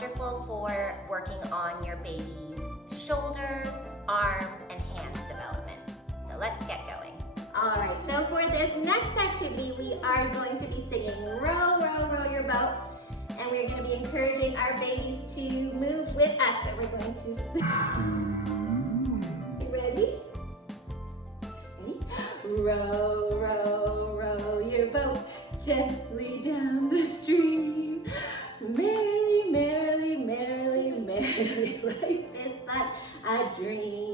wonderful for working on your baby's shoulders, arms, and hands development. So let's get going. All right, so for this next activity, we are going to be singing Row, Row, Row Your Boat. And we're going to be encouraging our babies to move with us. So we're going to sing. You ready? Ready? Row, row, row your boat gently down the stream. Merrily, merrily, merrily, merrily, life is but a dream.